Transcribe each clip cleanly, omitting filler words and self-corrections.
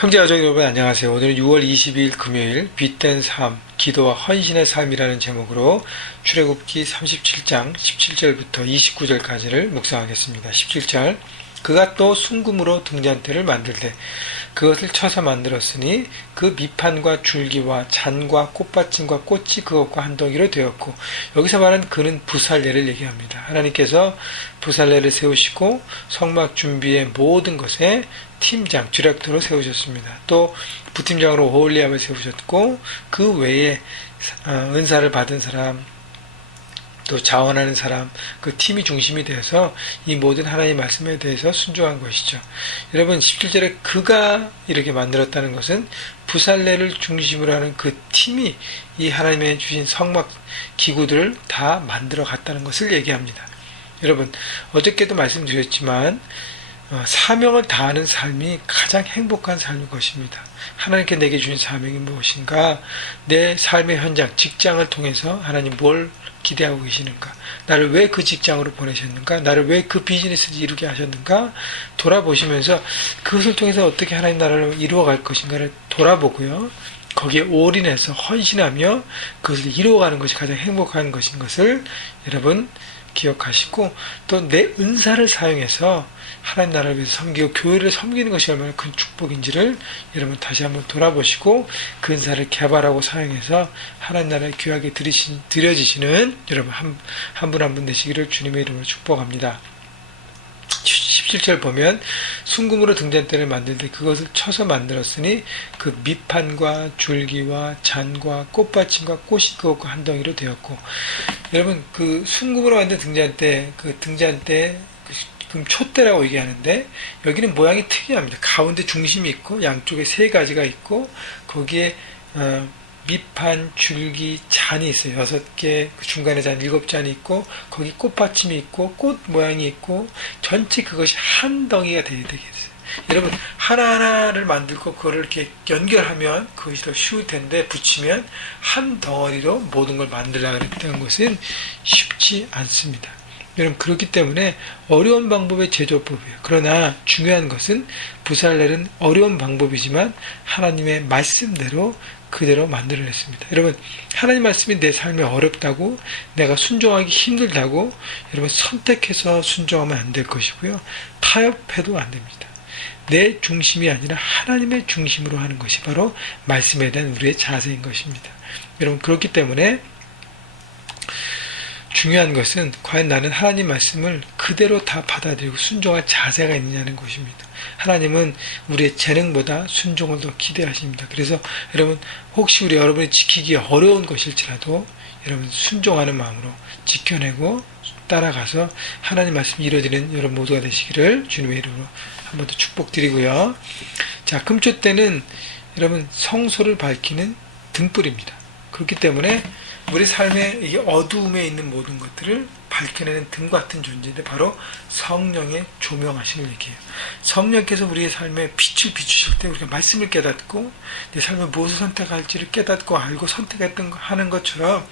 형제가족 여러분 안녕하세요. 오늘은 6월 22일 금요일 빛된 삶, 기도와 헌신의 삶이라는 제목으로 출애굽기 37장 17절부터 29절까지를 묵상하겠습니다. 17절 그가 또 순금으로 등잔대를 만들되 그것을 쳐서 만들었으니 그 밑판과 줄기와 잔과 꽃받침과 꽃이 그것과 한 덩이로 되었고, 여기서 말하는 그는 부살레를 얘기합니다. 하나님께서 부살레를 세우시고 성막 준비의 모든 것에 팀장, 디렉터로 세우셨습니다. 또 부팀장으로 오홀리압을 세우셨고, 그 외에 은사를 받은 사람, 또 자원하는 사람, 그 팀이 중심이 되어서 이 모든 하나님의 말씀에 대해서 순종한 것이죠. 여러분 17절에 그가 이렇게 만들었다는 것은 부살레를 중심으로 하는 그 팀이 이 하나님의 주신 성막 기구들을 다 만들어 갔다는 것을 얘기합니다. 여러분 어저께도 말씀드렸지만 사명을 다하는 삶이 가장 행복한 삶인 것입니다. 하나님께 내게 주신 사명이 무엇인가? 내 삶의 현장, 직장을 통해서 하나님 뭘 기대하고 계시는가? 나를 왜 그 직장으로 보내셨는가? 나를 왜 그 비즈니스를 이루게 하셨는가? 돌아보시면서 그것을 통해서 어떻게 하나님 나라를 이루어갈 것인가를 돌아보고요. 거기에 올인해서 헌신하며 그것을 이루어가는 것이 가장 행복한 것인 것을 여러분 기억하시고, 또 내 은사를 사용해서 하나님 나라를 위해서 섬기고 교회를 섬기는 것이 얼마나 큰 축복인지를 여러분 다시 한번 돌아보시고 그 은사를 개발하고 사용해서 하나님 나라에 귀하게 드려지시는 여러분 한 분 한 분 되시기를 주님의 이름으로 축복합니다. 17절 보면 순금으로 등잔대를 만들되 그것을 쳐서 만들었으니 그 밑판과 줄기와 잔과 꽃받침과 꽃이 그것과 한 덩이로 되었고, 여러분 그 순금으로 만든 등잔대, 그 등잔대 그럼 촛대라고 얘기하는데 여기는 모양이 특이합니다. 가운데 중심이 있고 양쪽에 세 가지가 있고 거기에 밑판, 줄기, 잔이 있어요. 6개, 그 중간에 잔 7잔이 있고 거기 꽃받침이 있고 꽃 모양이 있고 전체 그것이 한 덩이가 되어야 되겠어요. 여러분 하나하나를 만들고 그거를 이렇게 연결하면 그것이 더 쉬울 텐데 붙이면 한 덩어리로 모든 걸 만들려고 했다는 것은 쉽지 않습니다. 여러분 그렇기 때문에 어려운 방법의 제조법이에요. 그러나 중요한 것은 부살렐은 어려운 방법이지만 하나님의 말씀대로 그대로 만들어냈습니다. 여러분 하나님 말씀이 내 삶에 어렵다고 내가 순종하기 힘들다고 여러분 선택해서 순종하면 안 될 것이고요. 타협해도 안 됩니다. 내 중심이 아니라 하나님의 중심으로 하는 것이 바로 말씀에 대한 우리의 자세인 것입니다. 여러분 그렇기 때문에 중요한 것은 과연 나는 하나님 말씀을 그대로 다 받아들이고 순종할 자세가 있느냐는 것입니다. 하나님은 우리의 재능보다 순종을 더 기대하십니다. 그래서 여러분 혹시 여러분이 지키기 어려운 것일지라도 여러분 순종하는 마음으로 지켜내고 따라가서 하나님 말씀이 이루어지는 여러분 모두가 되시기를 주님의 이름으로 한 번 더 축복드리고요. 자, 금초대는 여러분 성소를 밝히는 등불입니다. 그렇기 때문에 우리 삶의 이 어두움에 있는 모든 것들을 밝혀내는 등 같은 존재인데 바로 성령의 조명하심을 얘기해요. 성령께서 우리의 삶에 빛을 비추실 때 우리가 말씀을 깨닫고 내 삶에 무엇을 선택할지를 깨닫고 알고 하는 것처럼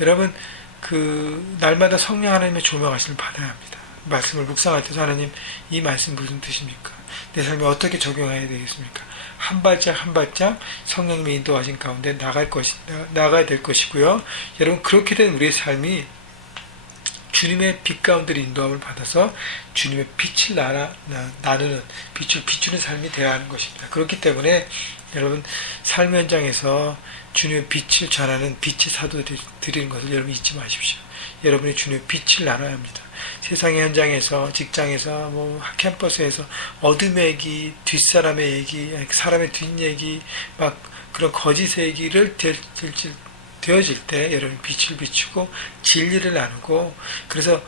여러분 그 날마다 성령 하나님의 조명하심을 받아야 합니다. 말씀을 묵상할 때도 하나님 이 말씀 무슨 뜻입니까? 내 삶에 어떻게 적용해야 되겠습니까? 한 발짝 한 발짝 성령님의 인도하신 가운데 나가야 될 것이고요. 여러분 그렇게 된 우리의 삶이 주님의 빛 가운데 인도함을 받아서 주님의 빛을 나누는 빛을 비추는 삶이 되어야 하는 것입니다. 그렇기 때문에 여러분 삶 현장에서 주님의 빛을 전하는 빛의 사도들이 드리는 것을 여러분 잊지 마십시오. 여러분이 주님의 빛을 나눠야 합니다. 세상의 현장에서, 직장에서, 캠퍼스에서 어둠의 얘기, 뒷사람의 얘기, 사람의 뒷얘기, 막 그런 거짓의 얘기를 되어질 때 여러분 빛을 비추고 진리를 나누고 그래서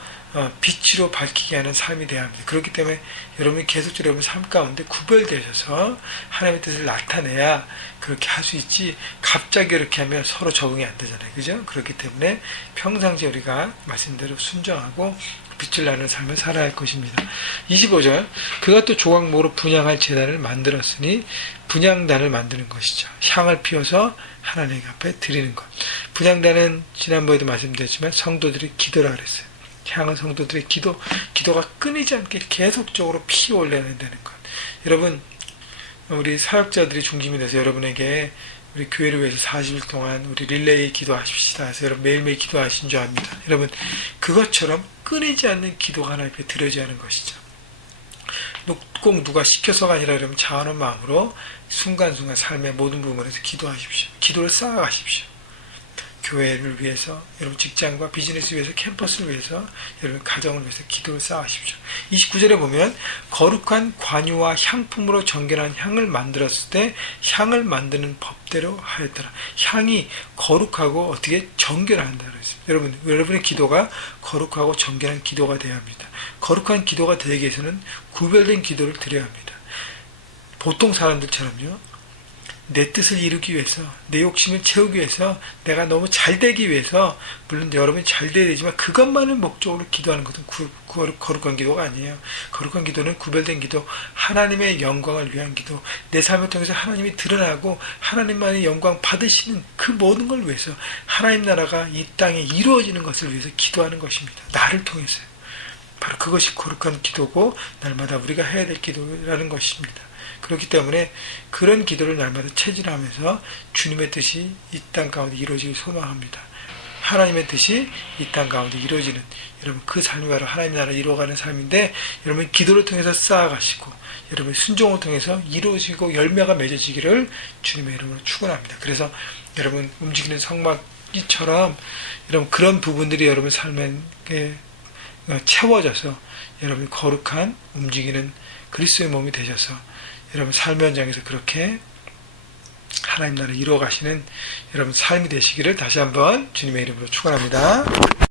빛으로 밝히게 하는 삶이 되어야 합니다. 그렇기 때문에 여러분이 계속적으로 여러분 삶 가운데 구별되셔서 하나님의 뜻을 나타내야 그렇게 할 수 있지 갑자기 그렇게 하면 서로 적응이 안 되잖아요. 그죠? 그렇기 때문에 평상시에 우리가 말씀대로 순종하고 빛을 나누는 삶을 살아야 할 것입니다. 25절 그가 또 조각목으로 분향할 제단을 만들었으니 분향단을 만드는 것이죠. 향을 피워서 하나님 앞에 드리는 것. 분향단은 지난번에도 말씀드렸지만 성도들의 기도라 그랬어요. 향은 성도들의 기도가 끊이지 않게 계속적으로 피어올려야 된다는 것. 여러분 우리 사역자들이 중심이 돼서 여러분에게 우리 교회를 위해서 40일 동안 우리 릴레이 기도하십시다 해서 여러분 매일매일 기도하신 줄 압니다. 여러분 그것처럼 끊이지 않는 기도가 하나님 앞에 드려져야 하는 것이죠. 꼭 누가 시켜서가 아니라 여러분 자원한 마음으로 순간순간 삶의 모든 부분에서 기도하십시오. 기도를 쌓아가십시오. 교회를 위해서, 여러분 직장과 비즈니스 위해서, 캠퍼스를 위해서, 여러분 가정을 위해서 기도를 쌓아가십시오. 29절에 보면 거룩한 관유와 향품으로 정결한 향을 만들었을 때 향을 만드는 법대로 하였더라. 향이 거룩하고 어떻게 정결한다 그랬습니다. 여러분의 기도가 거룩하고 정결한 기도가 되어야 합니다. 거룩한 기도가 되기 위해서는 구별된 기도를 드려야 합니다. 보통 사람들처럼요, 내 뜻을 이루기 위해서, 내 욕심을 채우기 위해서, 내가 너무 잘 되기 위해서, 물론 여러분이 잘 돼야 되지만 그것만을 목적으로 기도하는 것은 거룩한 기도가 아니에요. 거룩한 기도는 구별된 기도, 하나님의 영광을 위한 기도, 내 삶을 통해서 하나님이 드러나고 하나님만의 영광 받으시는 그 모든 걸 위해서, 하나님 나라가 이 땅에 이루어지는 것을 위해서 기도하는 것입니다. 나를 통해서요. 바로 그것이 거룩한 기도고 날마다 우리가 해야 될 기도라는 것입니다. 그렇기 때문에 그런 기도를 날마다 체질하면서 주님의 뜻이 이 땅 가운데 이루어지길 소망합니다. 하나님의 뜻이 이 땅 가운데 이루어지는, 여러분 그 삶이 바로 하나님 나라 이루어가는 삶인데, 여러분 기도를 통해서 쌓아가시고 여러분 순종을 통해서 이루어지고 열매가 맺어지기를 주님의 이름으로 축원합니다. 그래서 여러분 움직이는 성막이처럼 여러분 그런 부분들이 여러분 삶에 채워져서 여러분 거룩한 움직이는 그리스도의 몸이 되셔서 여러분 삶의 현장에서 그렇게 하나님 나라를 이루어 가시는 여러분 삶이 되시기를 다시 한번 주님의 이름으로 축원합니다.